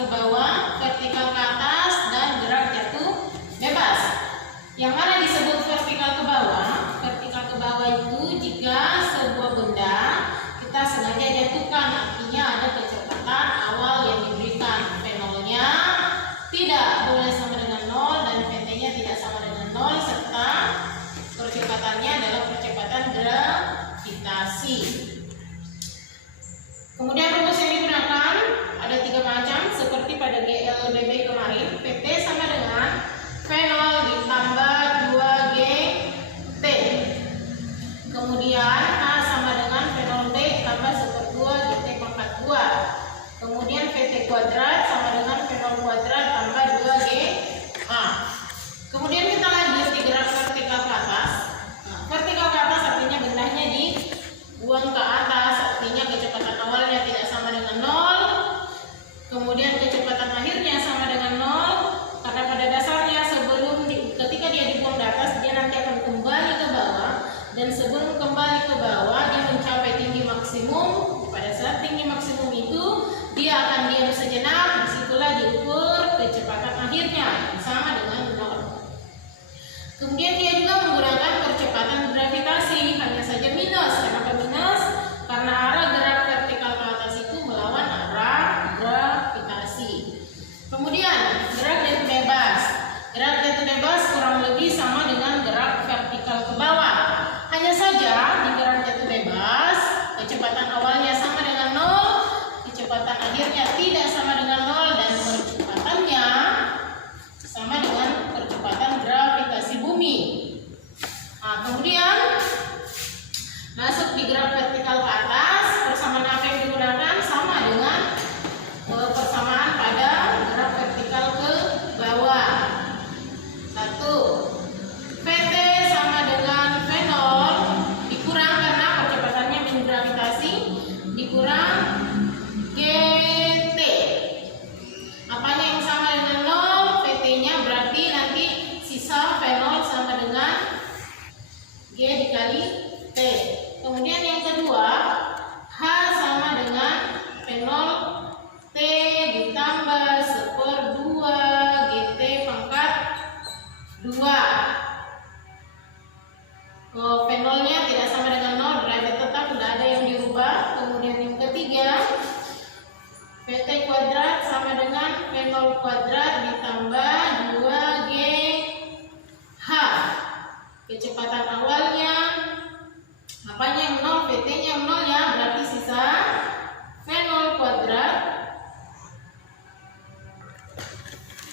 ke bawah, vertikal ke atas, dan gerak jatuh bebas. Yang mana disebut vertikal ke bawah? Vertikal ke bawah itu jika sebuah benda kita sengaja jatuhkan, artinya ada kecepatan awal yang diberikan. V0-nya tidak boleh sama dengan 0 dan Vt-nya tidak sama dengan 0, serta percepatannya adalah percepatan gravitasi. Kemudian rumus yang digunakan ada 3 macam, seperti pada GLBB kemarin. Pt sama dengan V0 ditambah 2GT. Kemudian H sama dengan V0T tambah 1/2 GT pangkat 2. Kemudian Vt kuadrat sama dengan V0 kuadrat tambah 2GA. Kemudian kita lanjut di gerak vertikal ke atas. Nah, vertikal ke atas artinya bendanya dibuang ke atas, artinya kecepatan awalnya tidak sama dengan 0. Kemudian kecepatan akhirnya sama dengan 0. Karena pada dasarnya ketika dia dibuang ke atas, dia nanti akan kembali ke bawah. Dan sebelum kembali ke bawah, dia mencapai tinggi maksimum. Pada saat tinggi maksimum itu, dia akan diam sejenak. Disitulah diukur kecepatan akhirnya sama dengan 0. Kemudian dia juga menggunakan percepatan gravitasi, hanya saja minus. Kenapa minus? Karena arah gerak vertikal ke atas itu melawan arah gravitasi. Kemudian gerak jatuh bebas. Gerak jatuh bebas kurang lebih sama dengan gerak vertikal ke bawah. Hanya saja di gerak jatuh bebas, kecepatan awalnya sama dengan 0, kecepatan akhirnya tidak sama dengan 0, dan percepatannya sama dengan percepatan gravitasi bumi. Nah, kemudian masuk di gerak vertikal ke atas, persamaan apa yang digunakan? Sama dengan persamaan pada gerak vertikal ke bawah. 1. Vt sama dengan V0 dikurang karena percepatannya min gravitasi, dikurang GT. Apanya yang sama dengan 0? Vt-nya, berarti nanti sisa V0 sama dengan G dikali T. Kemudian yang kedua, H sama dengan V0 T ditambah 1/2 GT pangkat 2. V0-nya tidak sama dengan 0, berarti tetap tidak ada yang dirubah. Kemudian yang ketiga, Vt kuadrat sama dengan V0 kuadrat ditambah 2GH. Kecepatan awalnya, apanya yang 0? Vt-nya yang 0 ya, berarti sisa V0 kuadrat,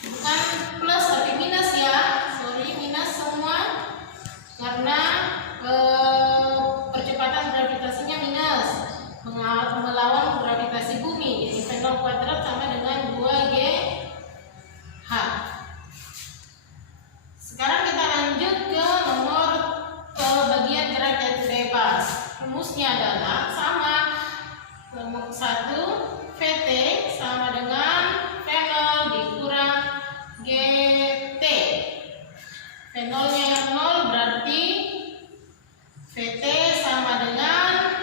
bukan plus tapi minus ya, sorry, minus semua karena percepatan gravitasinya minus melawan gravitasi bumi. Jadi V0 kuadrat sama dengan 2GH. Sekarang kita lanjut ke nomor bagian gerak jatuh bebas. Rumusnya adalah sama. Nomor 1, Vt sama dengan V0 dikurang GT. V0-nya yang 0, berarti Vt sama dengan,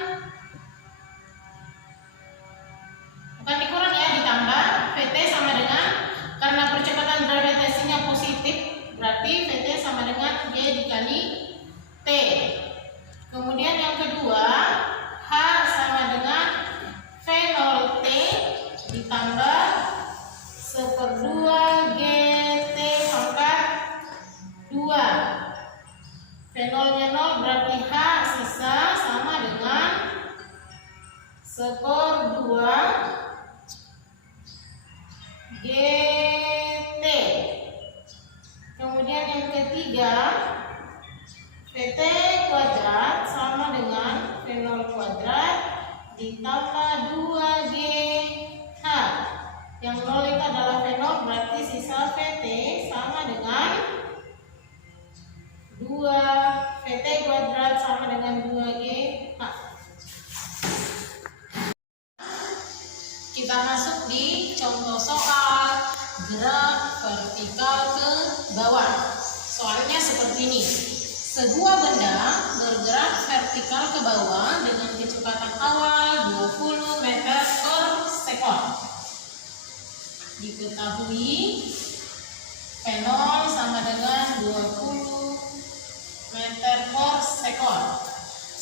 bukan dikurang ya, ditambah. Vt sama dengan, karena percepatan gravitasinya positif, berarti Vt sama dengan G dikali T. Kemudian yang kedua, H sama dengan V0T ditambah 1/2 GT pangkat 2. V0-nya 0, berarti H sisa sama dengan 1/2 GT. Kemudian yang ketiga, Vt kuadrat sama dengan V0 kuadrat ditambah 2GH. Yang 0 itu adalah V0, berarti sisa Vt sama dengan 2 Vt kuadrat sama dengan 2GH. Kita masuk di contoh soal gerak vertikal ke bawah. Soalnya seperti ini. Sebuah benda bergerak vertikal ke bawah dengan kecepatan awal 20 meter per sekon. diketahui P0 sama dengan 20 meter per sekon.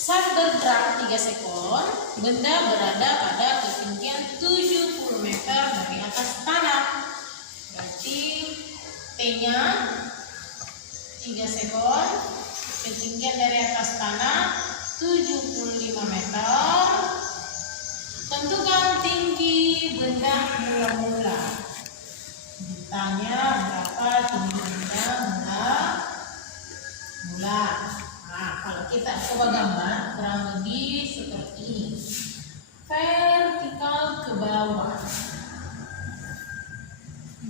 Saat bergerak 3 sekon, benda berada pada ketinggian 70 meter dari atas tanah. Berarti T-nya 3 sekon, ketinggian dari atas tanah 75 meter. Tentukan tinggi benda mula-mula. Ditanya berapa tinggi benda mula. Nah, kalau kita coba gambar kurang lebih seperti ini. Vertikal ke bawah.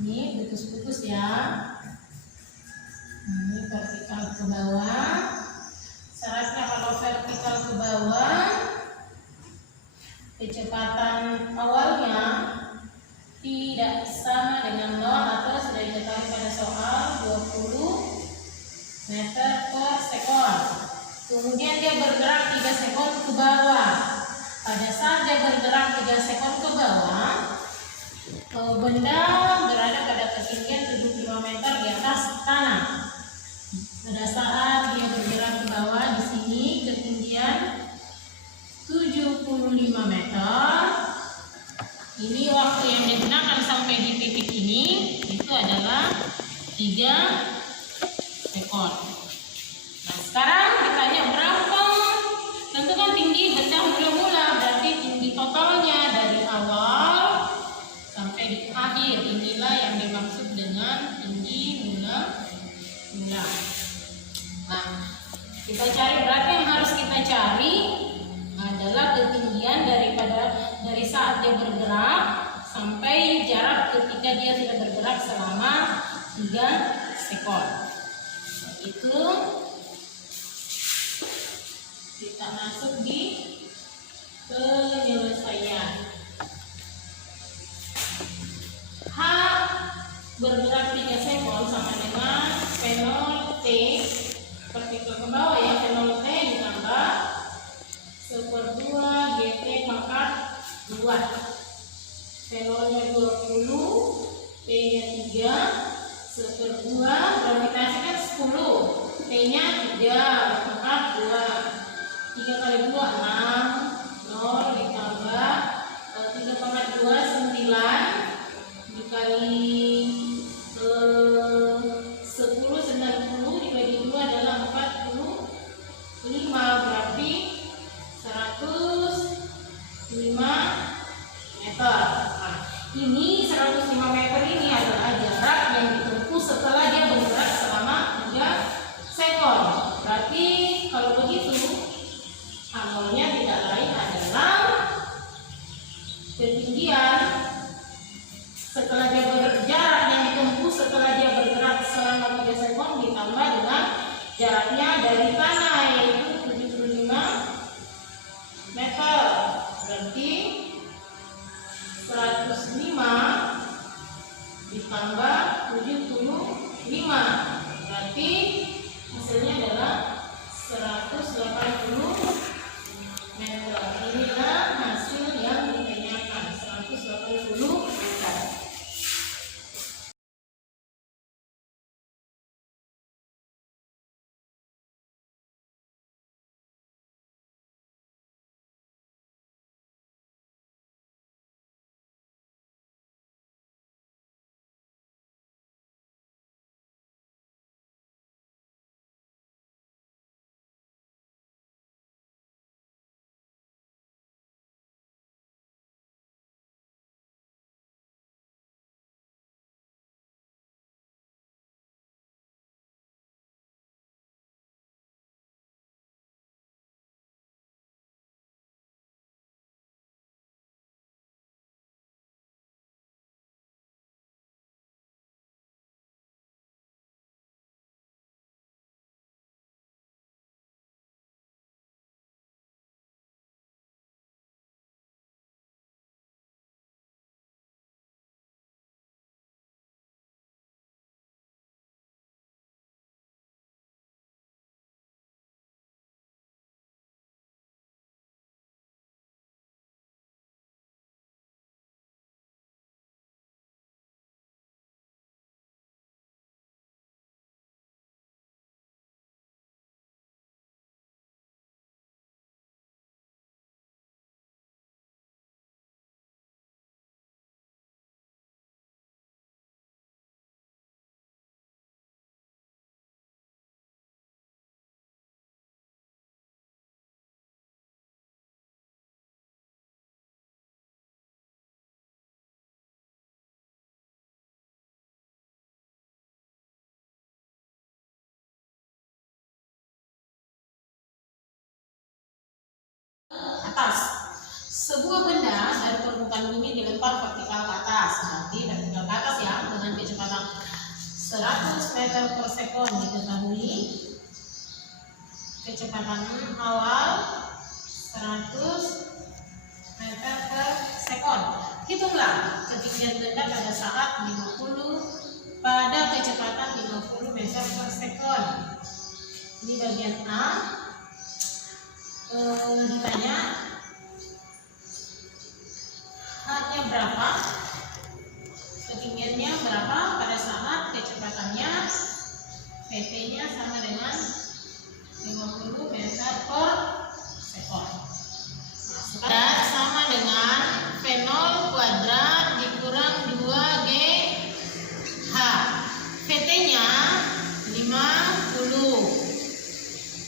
Ini putus-putus ya. Ini vertikal ke bawah. Syaratnya kalau vertikal ke bawah, kecepatan awalnya tidak sama dengan 0 atau sudah diketahui pada soal 20 meter per sekon. Kemudian dia bergerak 3 sekon ke bawah. Pada saat dia bergerak 3 sekon ke bawah, benda berada pada ketinggian 75 meter di atas tanah. Pada saat dia bergerak ke bawah, di sini ketinggian 75 meter. Ini waktu yang digunakan sampai di titik ini itu adalah 3 sekon. Nah, sekarang ditanya berapa? Tentukan tinggi benda mula-mula, berarti tinggi totalnya dari awal sampai di akhir. Inilah yang dimaksud dengan tinggi mula-mula. Nah, kita cari, berarti yang harus kita cari adalah ketinggian dari saat dia bergerak sampai jarak ketika dia sudah bergerak selama 3 sekon. Itu kita masuk di penyelesaian. H bergerak 3 sekon sama dengan P0 T vertikal ke bawah ya, P0 T ditambah 1/2 GT pangkat 2. P0 nya 20, T nya 3, 1/2, gravitasi kan 10, T nya 3 pangkat 2. 3 kali 2 6, 0 ditambah 3 pangkat 2 9, dikali 10 90, dibagi 2 adalah 45, berarti 105 meter. Nah, ini 105 meter ini adalah jarak yang ditempuh setelah dia bergerak selama 3 sekon. Berarti kalau begitu angolnya tidak lain adalah ketinggian setelah dia berjarak yang ditempuh setelah dia bergerak selama 3 sekon ditambah dengan jaraknya dari tanah, yaitu 75 meter. Berarti 105 ditambah 75, berarti hasilnya adalah 180 meter. Inilah hasil yang ditanyakan, 180 meter. atas. Sebuah benda dari permukaan bumi dilempar vertikal ke atas, berarti vertikal ke atas ya, dengan kecepatan 100 meter per sekon. Diketahui kecepatan awal 100 meter per sekon. Hitunglah ketinggian benda pada saat 50 pada kecepatan 50 meter per sekon. Ini bagian A. Ditanya H-nya berapa, ketinggiannya berapa pada saat kecepatannya, VT-nya sama dengan 50 meter per sekon. Dan sama dengan V0 kuadrat dikurang 2GH. VT-nya 50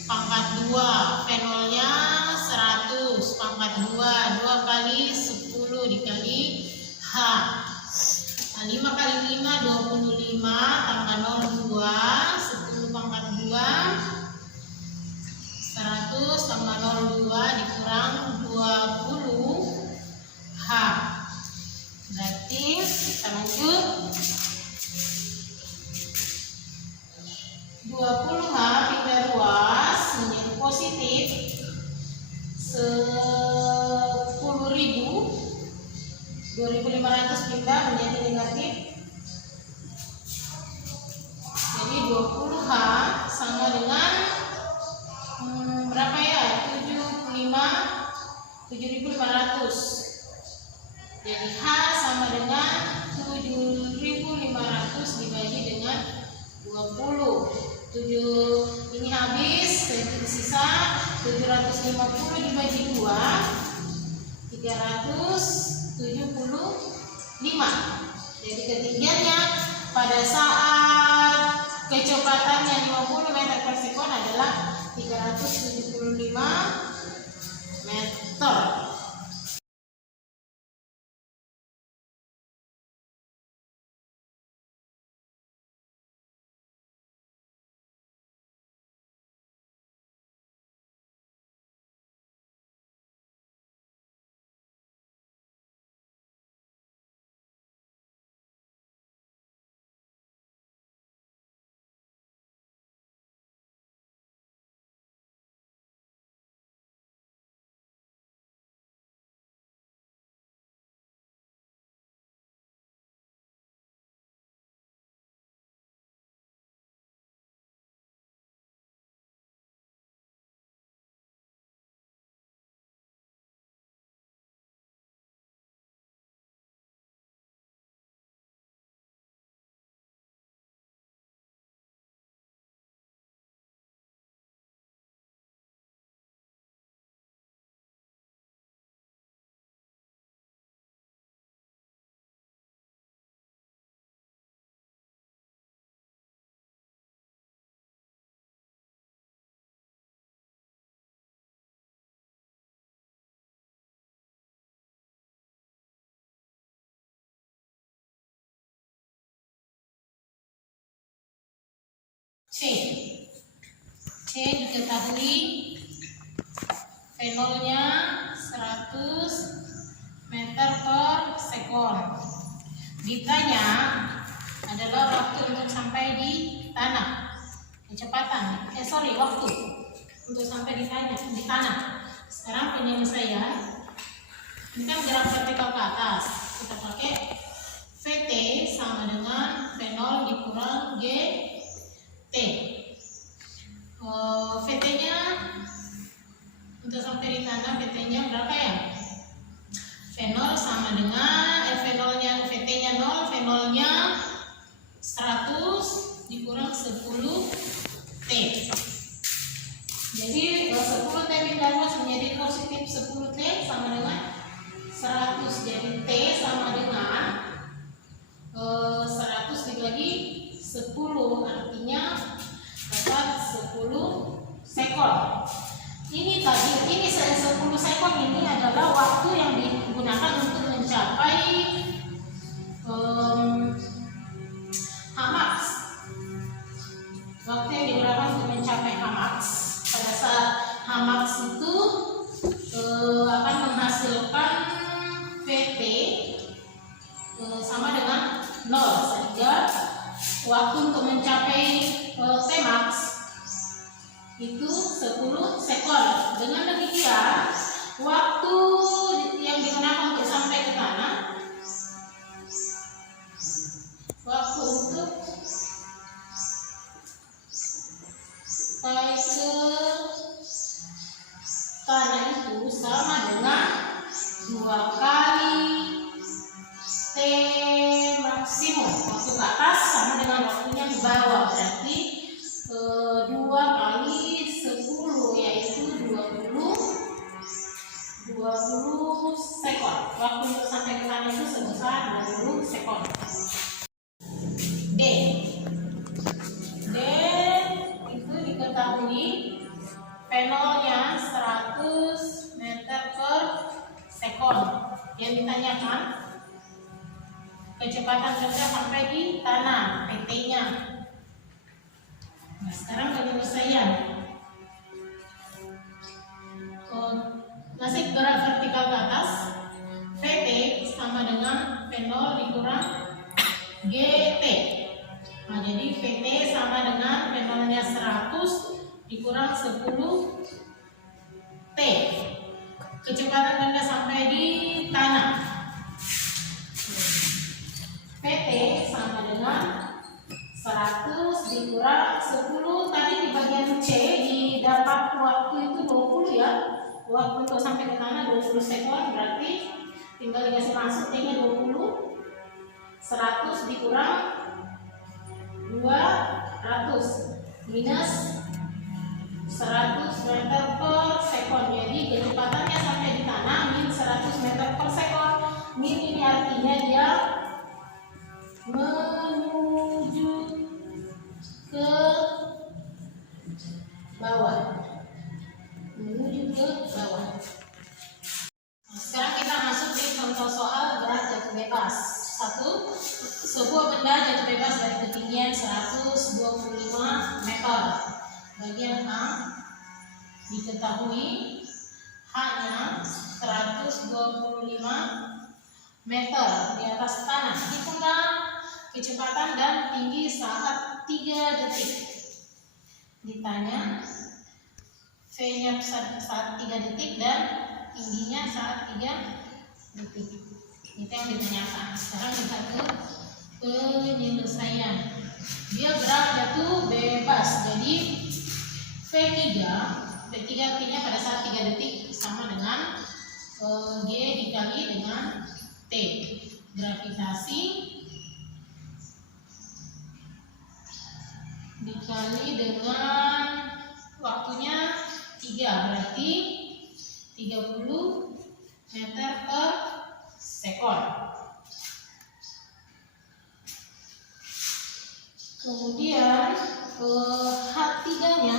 pangkat 2, V0-nya 100 pangkat 2, 2 kali 10 dikali H. Nah, 5 kali 5 25 tambah 0 2, 10 pangkat 2, 100 tambah 02 dikurang 20 H. Berarti kita lanjut, 20 H pindah ruas menjadi positif 10.000, 2.500 pindah menjadi negatif. Jadi 20 H sama dengan berapa ya? 7.500. Jadi H sama dengan 7.500 dibagi dengan 20. 7 ini habis, jadi sisa 750 dibagi 2, 375. Jadi ketinggiannya pada saat kecepatannya 50 meter per sekon adalah 375 meter. C diketahui V0-nya 100 meter per sekon. Ditanya adalah waktu untuk sampai di tanah, kecepatan. Waktu untuk sampai di tanah. Sekarang penyanyi saya, ini kan gerak vertikal ke atas. Kita pakai VT sama dengan V0 dikurang GT. VT-nya untuk sampai di tanah, VT-nya berapa ya? V0 sama dengan V0-nya, VT-nya 0, V0-nya 100 dikurang 10T. Jadi 10T pindah ruas menjadi positif 10T sama dengan 100. Jadi T sama 0, sehingga waktu untuk mencapai T max itu 10 sekon. Dengan demikian, waktu yang digunakan untuk sampai ke tanah, waktu untuk sampai ke tanah itu sama dengan 2 kali T maksimum. Waktu ke atas sama dengan waktunya ke bawah, berarti 2 kali 10 yaitu 20 sekon. Waktu untuk sampai ke tanah itu sebesar 20 sekon. D itu diketahui penolnya 100 meter per sekon. Yang ditanyakan kecepatan rendah sampai di tanah, PT-nya. Nah, sekarang penyelesaian. Masih gerak vertikal ke atas, PT sama dengan P0 dikurang GT. Nah, jadi PT sama dengan P0-nya 100 dikurang 10 T. Kecepatan rendah sampai di tanah, PT sama dengan 100 dikurang 10. Tadi di bagian C didapat waktu itu 20 ya. Waktu untuk sampai ke tanah 20 sekon, berarti tinggal dikasih masuk T-nya 20. 100 dikurang 200 minus 100 meter per sekon. Jadi kecepatannya sampai di tanah min 100 meter per sekon. Min ini artinya dia menuju ke bawah. Sekarang kita masuk di contoh soal gerak jatuh bebas. 1. Sebuah benda jatuh bebas dari ketinggian 125 meter. Bagian A diketahui hanya 125 meter di atas tanah. Hitunglah kecepatan dan tinggi saat 3 detik. Ditanya V-nya saat 3 detik dan tingginya saat 3 detik. Itu yang ditanyakan. Sekarang kita ke penyelesaian. Dia gerak jatuh bebas. Jadi V3 artinya pada saat 3 detik sama dengan G dikali dengan T. Gravitasi dikali dengan waktunya 3, berarti 30 meter per sekon. Kemudian H3-nya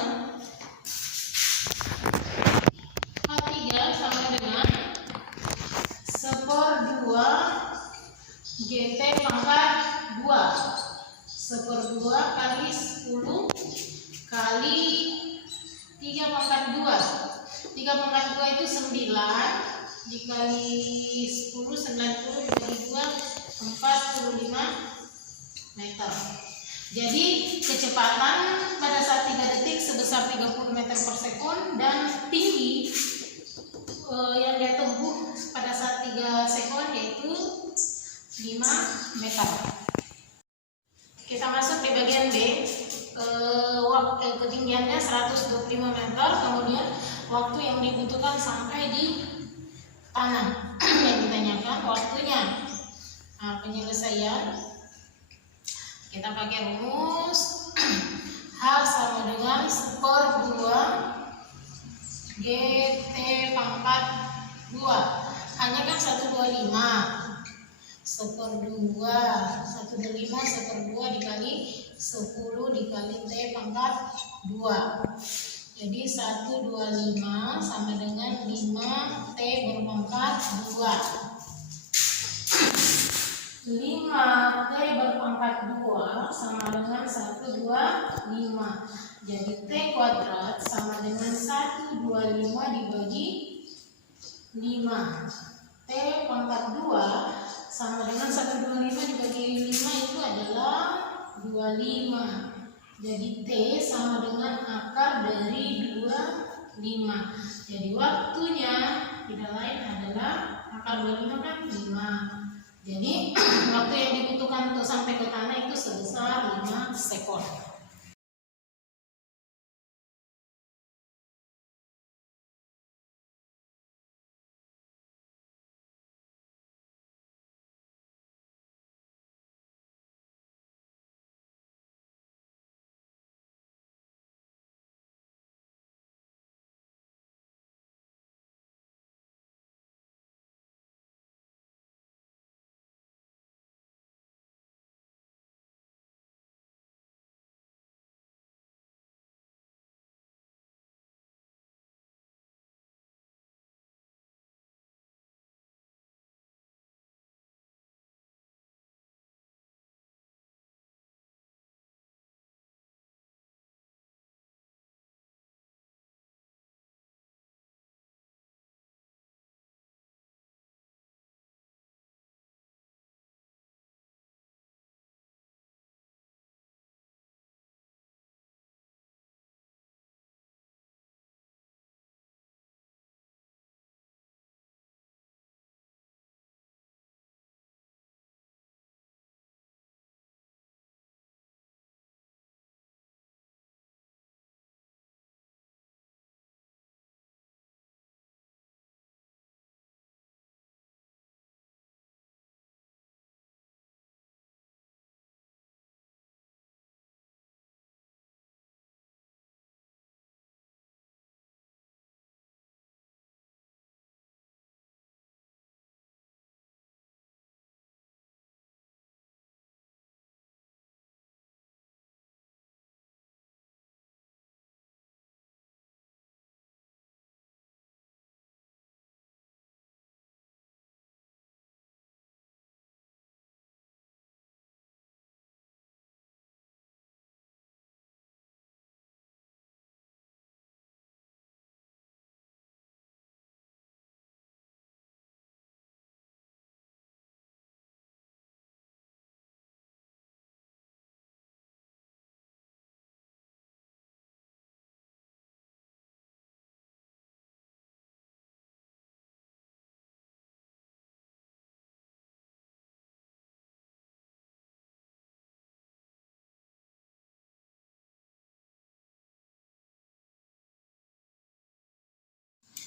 sama dengan 1/2 GT pangkat 2. 1/2 kali 10 kali 3 pangkat 2. 3 pangkat 2 itu 9 dikali 10, 90 dikali 2, 45 meter. Jadi kecepatan pada saat 3 detik sebesar 30 meter per sekon dan tinggi yang dia tempuh pada saat 3 sekon yaitu 5 meter. Kita masuk di bagian B. Ketinggiannya 125 meter, kemudian waktu yang dibutuhkan sampai di tanah. Yang ditanyakan waktunya. Nah, penyelesaian kita pakai rumus H sama dengan 1/2 GT pangkat 2. Hanya kan 125. 1/2 dikali 10 dikali T pangkat 2. Jadi 125 sama dengan 5 T berpangkat 2. 5 T berpangkat 2 sama dengan 125. Jadi T kuadrat sama dengan 125 dibagi 5. T pangkat 2 sama dengan 125 dibagi 5 25. Jadi T sama dengan akar dari 25. Jadi waktunya tidak lain adalah akar 25 kan 5. Jadi waktu yang dibutuhkan untuk sampai ke tanah itu sebesar 5 sekon.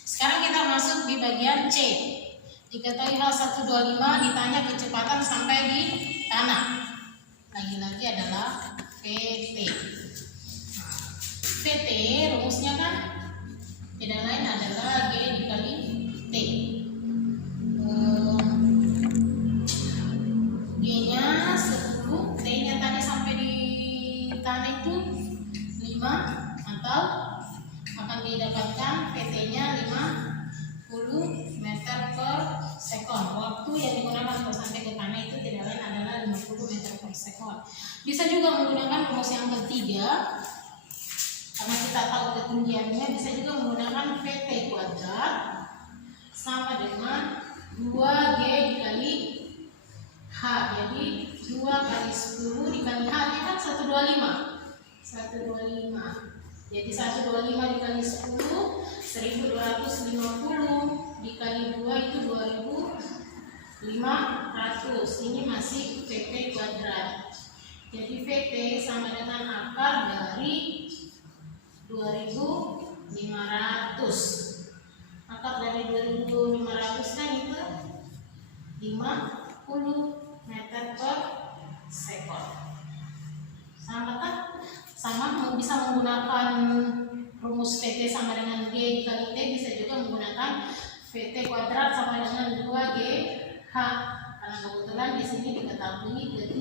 Sekarang kita masuk di bagian C. Diketahui hal 125 ditanya kecepatan sampai di tanah. Lagi-lagi adalah VT. VT rumusnya kan tidak lain adalah G dikali T. G-nya 10, T-nya tadi sampai di tanah itu 5, atau akan didapatkan VT-nya 50 meter per sekon. Waktu yang digunakan untuk sampai ke tanah itu tidak lain adalah 50 meter per sekon. Bisa juga menggunakan rumus yang ketiga, karena kita tahu ketinggiannya. Bisa juga menggunakan VT kuadrat sama dengan 2G dikali H. Jadi 2 kali 10 dikali H nya kan 125. Jadi 125 dikali 10 1250 dikali 2 itu 2500. Ini masih VT kuadrat. Jadi VT sama dengan akar dari 2500. Akar dari 2500 kan itu 50 meter per sekon. Sama kan? Sama, bisa menggunakan rumus VT sama dengan G dikali T, bisa juga menggunakan VT kuadrat sama dengan 2G H. Karena kebetulan di sini diketahui jadi